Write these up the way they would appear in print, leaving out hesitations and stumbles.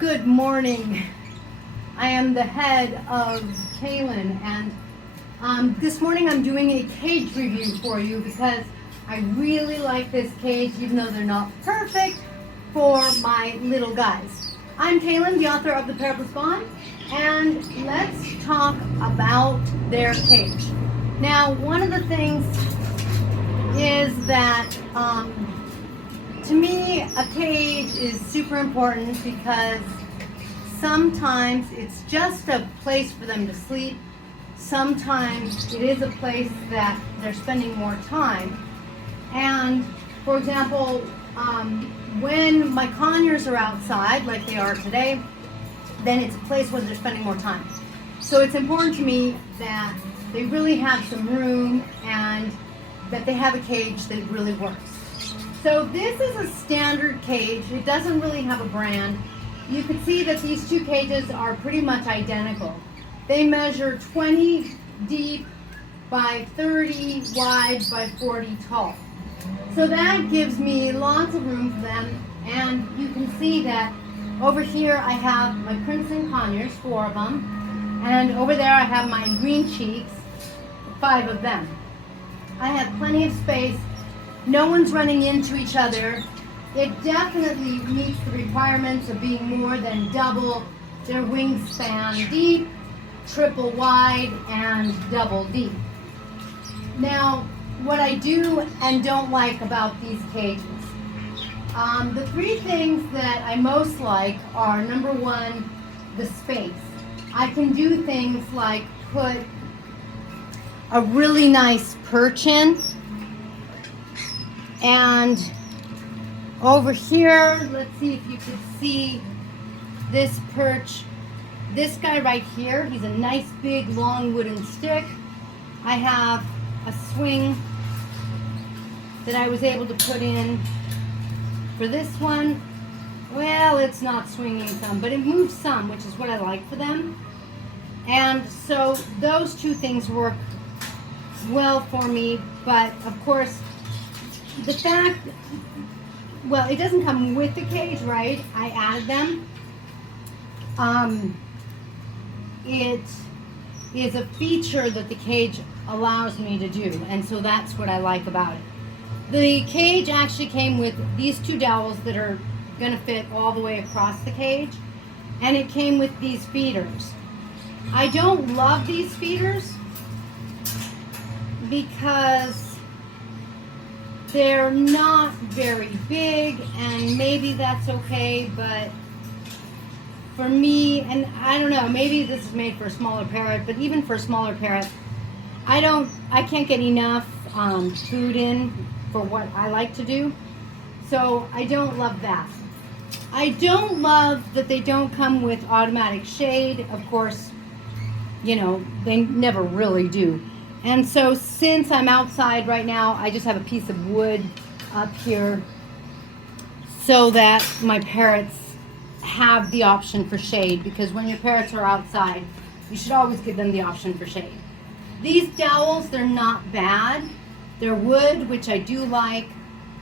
Good morning. I am the head of Kaylin, and this morning I'm doing a cage review for you because I really like this cage, even though they're not perfect for my little guys. I'm Kaylin, the author of the Parrot Bond, and let's talk about their cage. Now, one of the things is that to me, a cage is super important because sometimes it's just a place for them to sleep. Sometimes it is a place that they're spending more time. And for example, when my conures are outside, like they are today, then it's a place where they're spending more time. So it's important to me that they really have some room and that they have a cage that really works. So this is a standard cage. It doesn't really have a brand. You can see that these two cages are pretty much identical. They measure 20 deep by 30 wide by 40 tall. So that gives me lots of room for them. And you can see that over here I have my crimson conures, 4 of them. And over there I have my green cheeks, 5 of them. I have plenty of space. No one's running into each other. It definitely meets the requirements of being more than double their wingspan deep, triple wide, and double deep. Now, what I do and don't like about these cages, the 3 things that I most like are, number 1, the space. I can do things like put a really nice perch in. And over here, let's see if you can see this perch. This guy right here, he's a nice big long wooden stick. I have a swing that I was able to put in for this one. Well, it's not swinging some, but it moves some, which is what I like for them. And so those 2 things work well for me, but of course, the fact, well, it doesn't come with the cage, right? I added them. It is a feature that the cage allows me to do, and so that's what I like about it. The cage actually came with these 2 dowels that are going to fit all the way across the cage, and it came with these feeders. I don't love these feeders because they're not very big, and maybe that's okay, but for me, and I don't know, maybe this is made for a smaller parrot, but even for a smaller parrot, I can't get enough food in for what I like to do, so I don't love that. I don't love that they don't come with automatic shade. Of course, you know, they never really do. And so since I'm outside right now, I just have a piece of wood up here so that my parrots have the option for shade, because when your parrots are outside, you should always give them the option for shade. These dowels, they're not bad. They're wood, which I do like,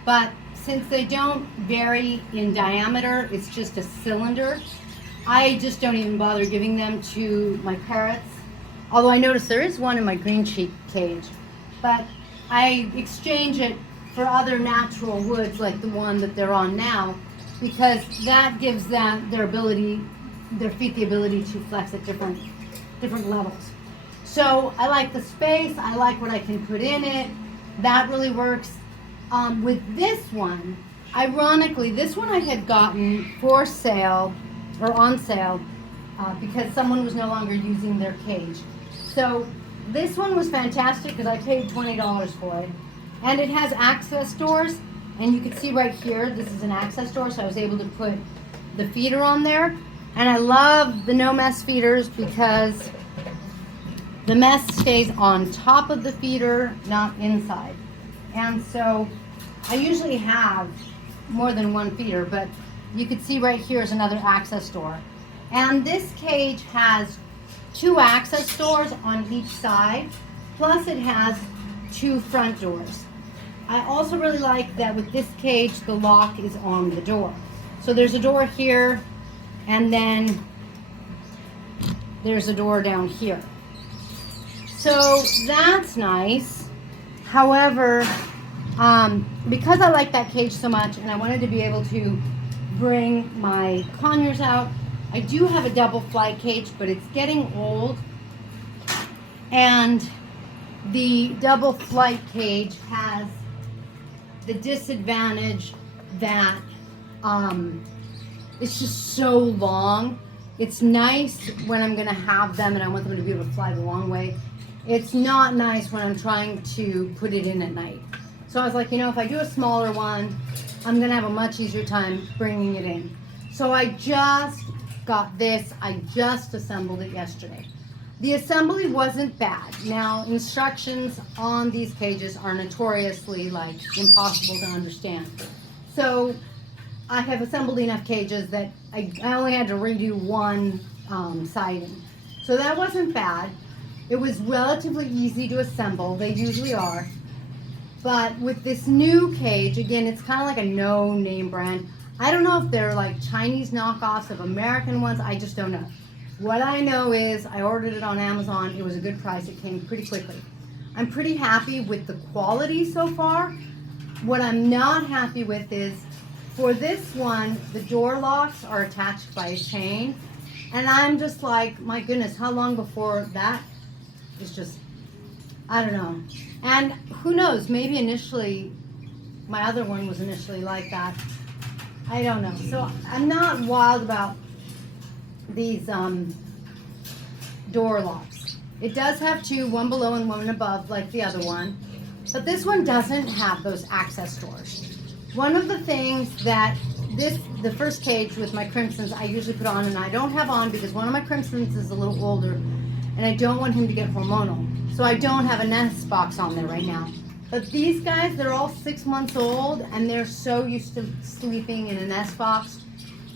but since they don't vary in diameter, it's just a cylinder, I just don't even bother giving them to my parrots. Although I notice there is one in my green cheek cage, but I exchange it for other natural woods like the one that they're on now, because that gives them their feet the ability to flex at different levels. So I like the space, I like what I can put in it, that really works. With this one, ironically, this one I had gotten for sale, or on sale, because someone was no longer using their cage. So this one was fantastic because I paid $20 for it. And it has access doors, and you can see right here, this is an access door, so I was able to put the feeder on there. And I love the no mess feeders because the mess stays on top of the feeder, not inside. And so I usually have more than 1 feeder, but you can see right here is another access door. And this cage has 2 access doors on each side, plus it has 2 front doors. I also really like that with this cage, the lock is on the door. So there's a door here And then there's a door down here. So that's nice. However, because I like that cage so much and I wanted to be able to bring my conures out, I do have a double flight cage, but it's getting old. And the double flight cage has the disadvantage that it's just so long. It's nice when I'm gonna have them and I want them to be able to fly the long way. It's not nice when I'm trying to put it in at night. So I was like, you know, if I do a smaller one, I'm gonna have a much easier time bringing it in. So I just got this. I just assembled it yesterday. The assembly wasn't bad. Now, instructions on these cages are notoriously like impossible to understand. So I have assembled enough cages that I only had to redo one siding. So that wasn't bad. It was relatively easy to assemble. They usually are. But with this new cage, again, it's kind of like a no-name brand. I don't know if they're like Chinese knockoffs of American ones. I just don't know. What I know is I ordered it on Amazon. It was a good price. It came pretty quickly. I'm pretty happy with the quality so far. What I'm not happy with is for this one, the door locks are attached by a chain. And I'm just like, my goodness, how long before that is just, I don't know. And who knows, maybe initially, my other one was initially like that. I don't know. So I'm not wild about these door locks. It does have two, one below and one above like the other one. But this one doesn't have those access doors. One of the things that the first cage with my crimsons, I usually put on, and I don't have on because one of my crimsons is a little older and I don't want him to get hormonal. So I don't have a nest box on there right now. But these guys, they're all 6 months old and they're so used to sleeping in a nest box.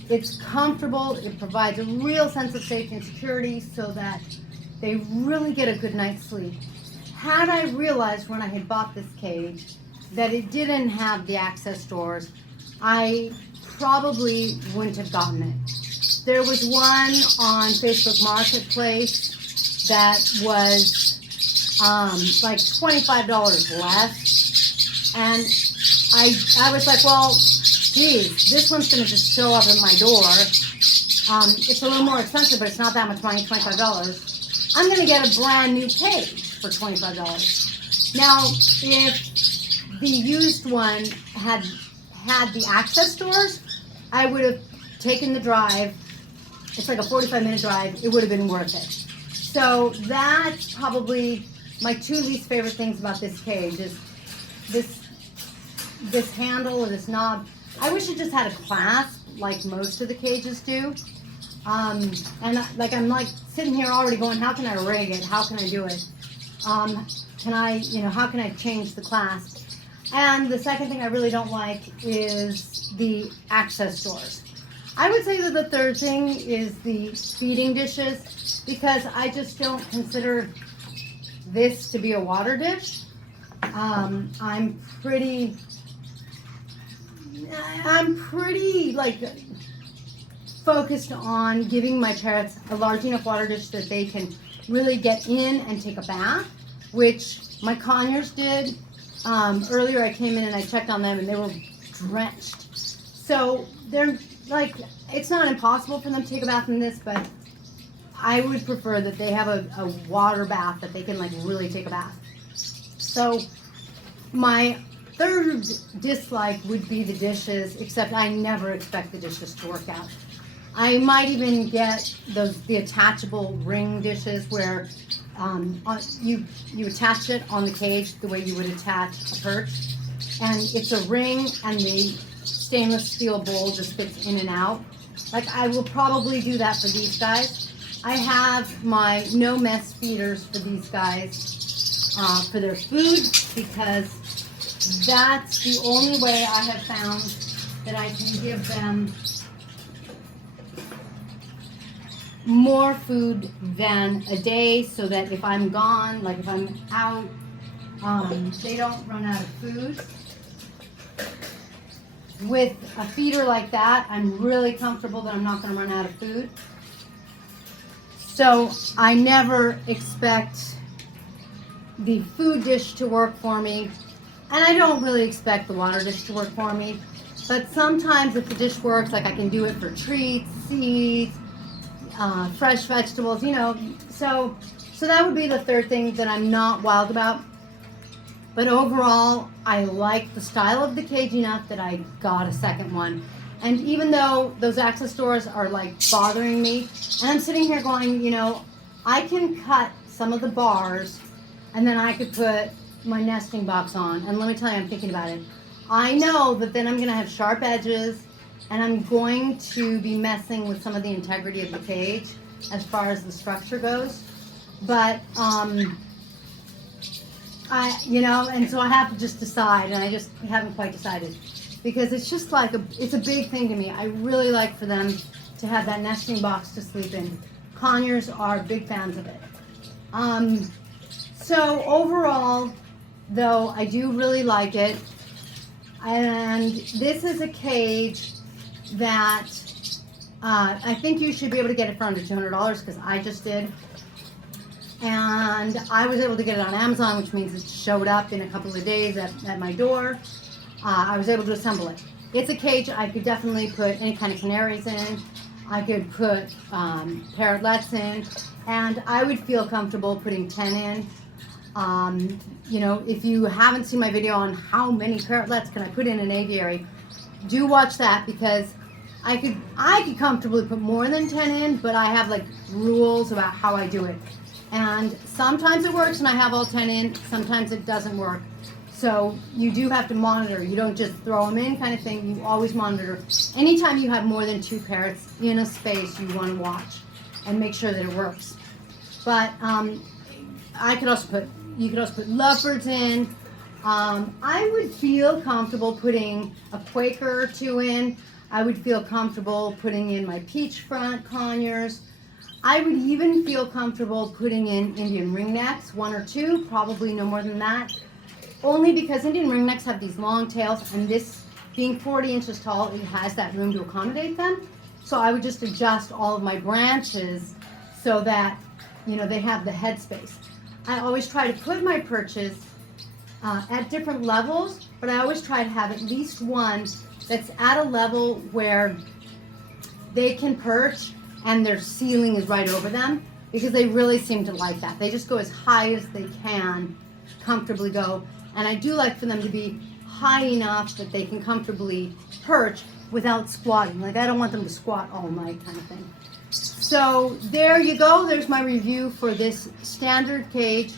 It's comfortable, it provides a real sense of safety and security so that they really get a good night's sleep. Had I realized when I had bought this cage that it didn't have the access doors, I probably wouldn't have gotten it. There was one on Facebook Marketplace that was like $25 less, and I was like, well, geez, this one's gonna just show up at my door. It's a little more expensive, but it's not that much money, $25. I'm gonna get a brand new cage for $25. Now, if the used one had the access doors, I would have taken the drive. It's like a 45-minute drive. It would have been worth it. So that's probably my two least favorite things about this cage is this handle or this knob. I wish it just had a clasp like most of the cages do. And I'm like sitting here already going, how can I rig it? How can I do it? How can I change the clasp? And the second thing I really don't like is the access doors. I would say that the third thing is the feeding dishes, because I just don't consider this to be a water dish. I'm pretty like focused on giving my parrots a large enough water dish that they can really get in and take a bath, which my conures did. Earlier I came in and I checked on them and they were drenched. So they're like, it's not impossible for them to take a bath in this, but I would prefer that they have a water bath that they can like really take a bath. So my third dislike would be the dishes, except I never expect the dishes to work out. I might even get the attachable ring dishes where you attach it on the cage the way you would attach a perch, and it's a ring and the stainless steel bowl just fits in and out. Like, I will probably do that for these guys. I have my no mess feeders for these guys for their food, because that's the only way I have found that I can give them more food than a day, so that if I'm gone, like if I'm out, they don't run out of food. with a feeder like that, I'm really comfortable that I'm not going to run out of food. So I never expect the food dish to work for me, and I don't really expect the water dish to work for me. But sometimes if the dish works, like I can do it for treats, seeds, fresh vegetables, you know. So that would be the third thing that I'm not wild about. But overall, I like the style of the cage enough that I got a second one. And even though those access doors are like bothering me, and I'm sitting here going, you know, I can cut some of the bars and then I could put my nesting box on. And let me tell you, I'm thinking about it. I know that then I'm going to have sharp edges and I'm going to be messing with some of the integrity of the cage as far as the structure goes. But, and so I have to just decide, and I just haven't quite decided. Because it's just like, it's a big thing to me. I really like for them to have that nesting box to sleep in. Conures are big fans of it. So overall, though, I do really like it. And this is a cage that I think you should be able to get it for under $200 because I just did. And I was able to get it on Amazon, which means it showed up in a couple of days at my door. I was able to assemble it. It's a cage I could definitely put any kind of canaries in. I could put parrotlets in, and I would feel comfortable putting 10 in. You know, if you haven't seen my video on how many parrotlets can I put in an aviary, do watch that because I could comfortably put more than 10 in, but I have like rules about how I do it. And sometimes it works and I have all 10 in, sometimes it doesn't work. So you do have to monitor. You don't just throw them in kind of thing. You always monitor. Anytime you have more than 2 parrots in a space, you want to watch and make sure that it works. But you could also put lovebirds in. I would feel comfortable putting a Quaker or 2 in. I would feel comfortable putting in my peach front conures. I would even feel comfortable putting in Indian ringnecks, 1 or 2, probably no more than that. Only because Indian ringnecks have these long tails, and this being 40 inches tall, it has that room to accommodate them. So I would just adjust all of my branches so that, you know, they have the headspace. I always try to put my perches at different levels, but I always try to have at least one that's at a level where they can perch and their ceiling is right over them, because they really seem to like that. They just go as high as they can comfortably go. And I do like for them to be high enough that they can comfortably perch without squatting. Like I don't want them to squat all night kind of thing. So there you go. There's my review for this standard cage.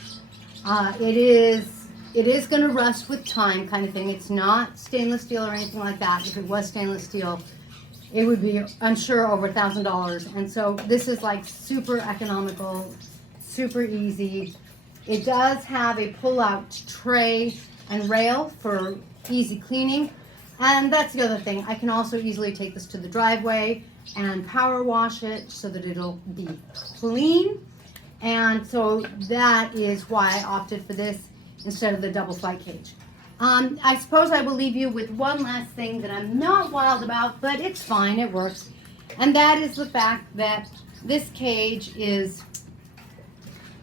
It is going to rust with time kind of thing. It's not stainless steel or anything like that. If it was stainless steel, it would be, I'm sure, over $1,000. And so this is like super economical, super easy. It does have a pull-out tray and rail for easy cleaning. And that's the other thing. I can also easily take this to the driveway and power wash it so that it'll be clean. And so that is why I opted for this instead of the double flight cage. I suppose I will leave you with one last thing that I'm not wild about, but it's fine, it works. And that is the fact that this cage is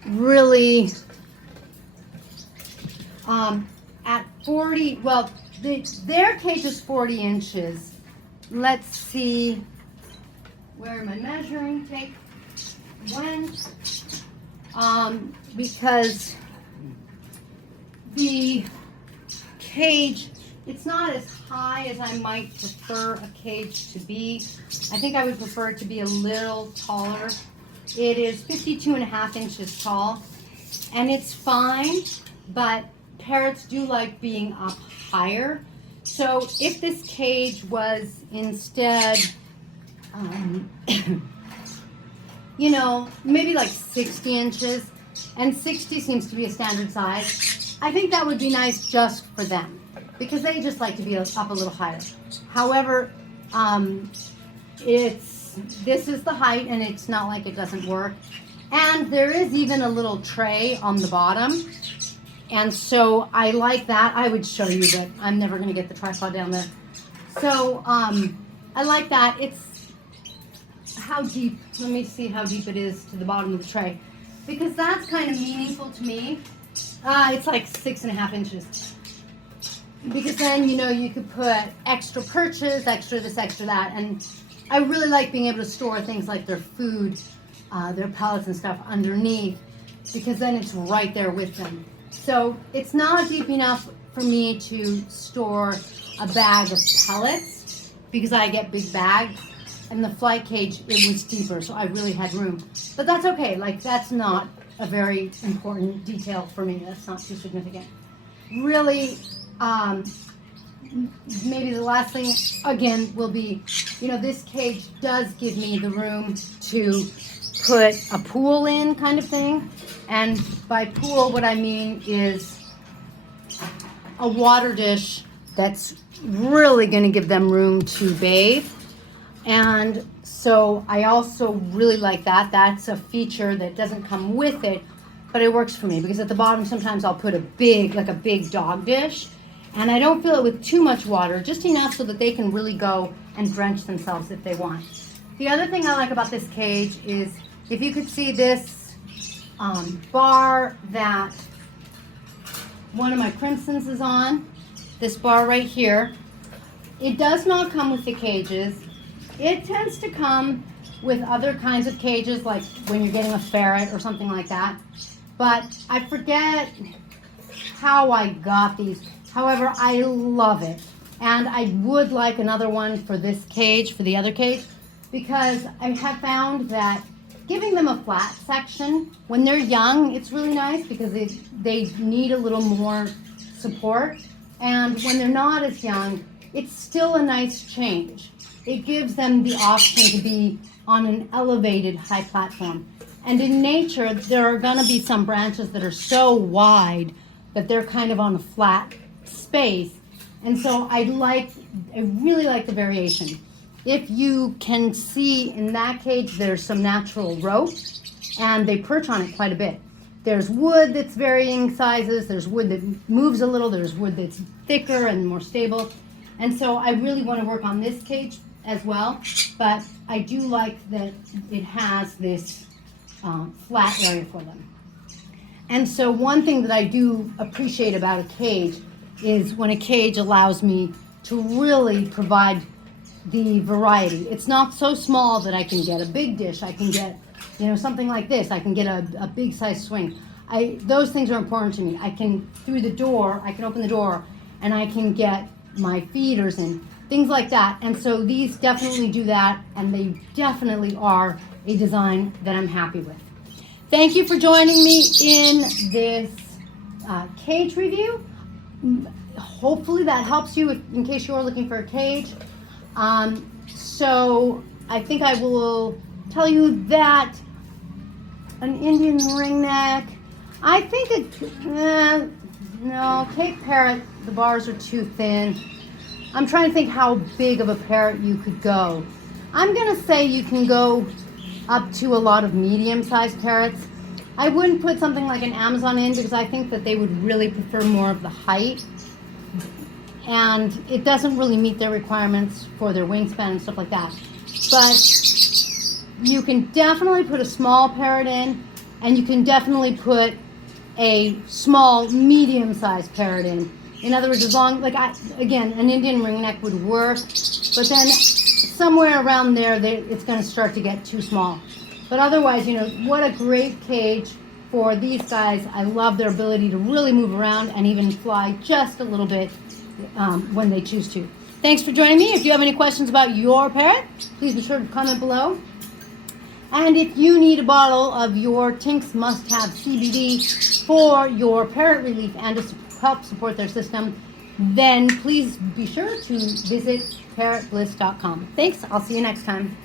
really at 40, well, their cage is 40 inches. Let's see where my measuring tape went. Because the cage, it's not as high as I might prefer a cage to be. I think I would prefer it to be a little taller. It is 52.5 inches tall, and it's fine, but parrots do like being up higher. So if this cage was instead, you know, maybe like 60 inches, and 60 seems to be a standard size, I think that would be nice just for them, because they just like to be up a little higher. However, this is the height, and it's not like it doesn't work. And there is even a little tray on the bottom, and so I like that. I would show you, but I'm never going to get the tripod down there. So I like that. It's how deep, let me see how deep it is to the bottom of the tray, because that's kind of meaningful to me. It's like 6.5 inches, because then, you know, you could put extra perches, extra this, extra that, and I really like being able to store things like their food, their pellets and stuff underneath, because then it's right there with them. So it's not deep enough for me to store a bag of pellets, because I get big bags. And the flight cage, it was deeper, so I really had room. But that's okay, like that's not a very important detail for me. That's not too significant. Really, maybe the last thing, again, will be, you know, this cage does give me the room to put a pool in, kind of thing. And by pool, what I mean is a water dish that's really gonna give them room to bathe. And so I also really like that. That's a feature that doesn't come with it, but it works for me, because at the bottom sometimes I'll put a big dog dish, and I don't fill it with too much water, just enough so that they can really go and drench themselves if they want. The other thing I like about this cage is, if you could see this bar that one of my crimsons is on, this bar right here, it does not come with the cages. It tends to come with other kinds of cages, like when you're getting a ferret or something like that. But I forget how I got these. However, I love it. And I would like another one for this cage, for the other cage, because I have found that giving them a flat section, when they're young, it's really nice, because they need a little more support. And when they're not as young, it's still a nice change. It gives them the option to be on an elevated high platform. And in nature, there are gonna be some branches that are so wide that they're kind of on a flat space. And so I really like the variation. If you can see in that cage, there's some natural rope, and they perch on it quite a bit. There's wood that's varying sizes, there's wood that moves a little, there's wood that's thicker and more stable. And so I really want to work on this cage as well, but I do like that it has this flat area for them. And so one thing that I do appreciate about a cage is when a cage allows me to really provide the variety. It's not so small that I can get a big dish. I can get, you know, something like this. I can get a big size swing. Those things are important to me. I can, through the door, I can open the door and I can get my feeders in, things like that. And so these definitely do that, and they definitely are a design that I'm happy with. Thank you for joining me in this cage review. Hopefully that helps you in case you're looking for a cage. So I think I will tell you that an Indian ringneck, I think no, Cape Parrot, the bars are too thin. I'm trying to think how big of a parrot you could go. I'm gonna say you can go up to a lot of medium-sized parrots. I wouldn't put something like an Amazon in, because I think that they would really prefer more of the height. And it doesn't really meet their requirements for their wingspan and stuff like that. But you can definitely put a small parrot in, and you can definitely put a small, medium-sized parrot in. In other words, as long, again, an Indian ringneck would work, but then somewhere around there, it's going to start to get too small. But otherwise, you know, what a great cage for these guys. I love their ability to really move around and even fly just a little bit when they choose to. Thanks for joining me. If you have any questions about your parrot, please be sure to comment below. And if you need a bottle of your Tinks Must Have CBD for your parrot relief and to help support their system, then please be sure to visit parrotbliss.com. Thanks. I'll see you next time.